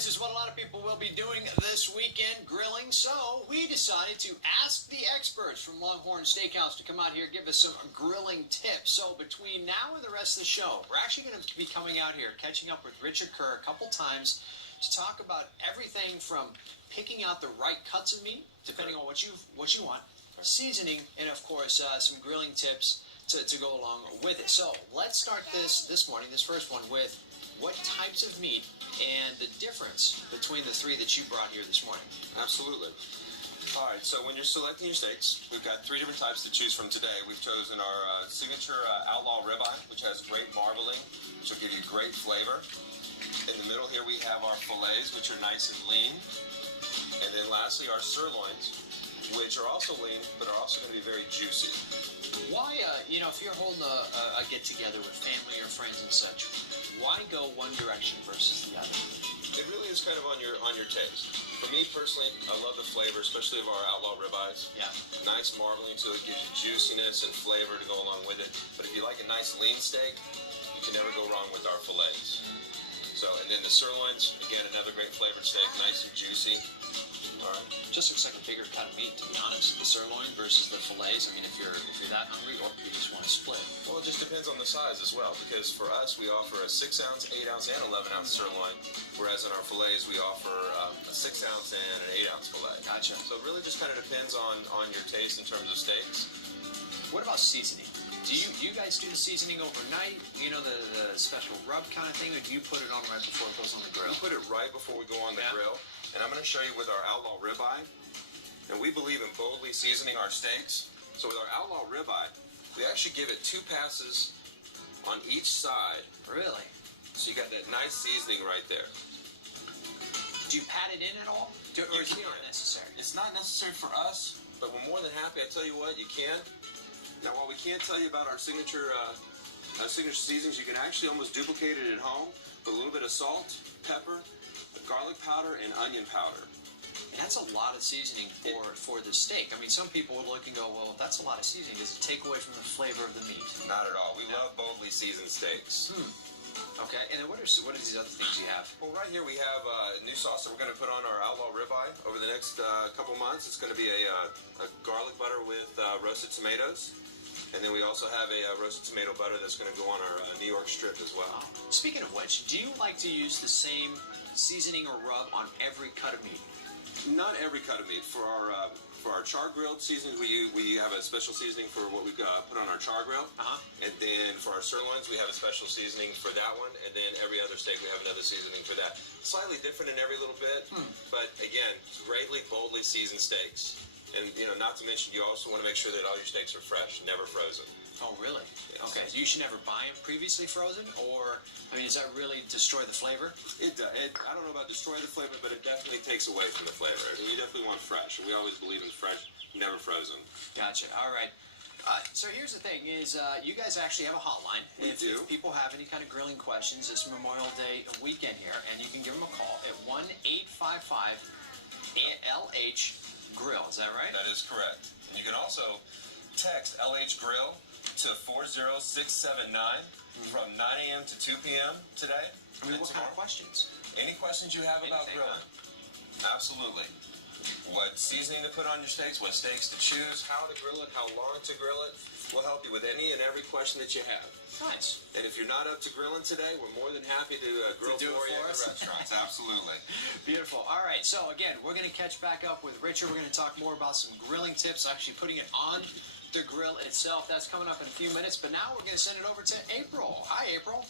This is what a lot of people will be doing this weekend, grilling. So we decided to ask the experts from Longhorn Steakhouse to come out here and give us some grilling tips. So between now and the rest of the show, we're actually going to be coming out here, catching up with Richard Kerr a couple times to talk about everything from picking out the right cuts of meat, depending on what you want, seasoning, and of course some grilling tips to go along with it. So let's start this first one, with what types of meat and the difference between the three that you brought here this morning. Absolutely. All right, so when you're selecting your steaks, we've got three different types to choose from today. We've chosen our signature outlaw ribeye, which has great marbling, which will give you great flavor. In the middle here we have our fillets, which are nice and lean. And then lastly, our sirloins, which are also lean, but are also going to be very juicy. Why, if you're holding a get-together with family or friends and such, why go one direction versus the other? It really is kind of on your taste. For me personally, I love the flavor, especially of our outlaw ribeyes. Yeah. Nice marbling, so it gives you juiciness and flavor to go along with it. But if you like a nice lean steak, you can never go wrong with our fillets. So, and then the sirloins, again, another great flavored steak, nice and juicy. All right. Just looks like a bigger cut of meat, to be honest. The sirloin versus the fillets. I mean, if you're that hungry, or you just want to split. Well, it just depends on the size as well, because for us, we offer a 6-ounce, 8-ounce, and 11-ounce sirloin, whereas in our fillets, we offer a 6-ounce and an 8-ounce fillet. Gotcha. So it really just kind of depends on your taste in terms of steaks. What about seasoning? Do you guys do the seasoning overnight? You know, the special rub kind of thing, or do you put it on right before it goes on the grill? We put it right before we go on the grill. And I'm going to show you with our outlaw ribeye. And we believe in boldly seasoning our steaks. So with our outlaw ribeye, we actually give it 2 passes on each side. Really? So you got that nice seasoning right there. Do you pat it in at all? Or is it not necessary? It's not necessary for us, but we're more than happy. I tell you what, you can. Now, while we can't tell you about our signature seasonings, you can actually almost duplicate it at home with a little bit of salt, pepper, garlic powder, and onion powder. And that's a lot of seasoning for the steak. I mean, some people would look and go, well, that's a lot of seasoning. Does it take away from the flavor of the meat? Not at all. We love boldly seasoned steaks. Okay, and then what are these other things you have? Well, right here we have a new sauce that we're going to put on our outlaw ribeye over the next couple months. It's going to be a garlic butter with roasted tomatoes. And then we also have a roasted tomato butter that's going to go on our New York strip as well. Oh. Speaking of which, do you like to use the same seasoning or rub on every cut of meat? Not every cut of meat. For our char grilled seasonings, we have a special seasoning for what we put on our char grill. And then for our sirloins, we have a special seasoning for that one. And then every other steak, we have another seasoning for that. Slightly different in every little bit, but again, greatly boldly seasoned steaks. And not to mention, you also want to make sure that all your steaks are fresh, never frozen. Oh, really? Yes. Okay, so you should never buy them previously frozen, or, I mean, does that really destroy the flavor? It I don't know about destroy the flavor, but it definitely takes away from the flavor. You definitely want fresh, and we always believe in fresh, never frozen. Gotcha. All right. So here's the thing, is you guys actually have a hotline. We do. If people have any kind of grilling questions this Memorial Day weekend here, and you can give them a call at 1-855-LH Grill. Is that right? That is correct. And you can also text LH Grill to 40679 from 9 a.m. to 2 p.m. today. I mean, what kind of questions? Any questions you have about grilling? Absolutely. What seasoning to put on your steaks, what steaks to choose, how to grill it, how long to grill it. We'll help you with any and every question that you have. Nice. And if you're not up to grilling today, we're more than happy to grill for you at the restaurants. Absolutely. Beautiful. All right. So, again, we're going to catch back up with Richard. We're going to talk more about some grilling tips, actually putting it on the grill itself. That's coming up in a few minutes. But now we're going to send it over to April. Hi, April.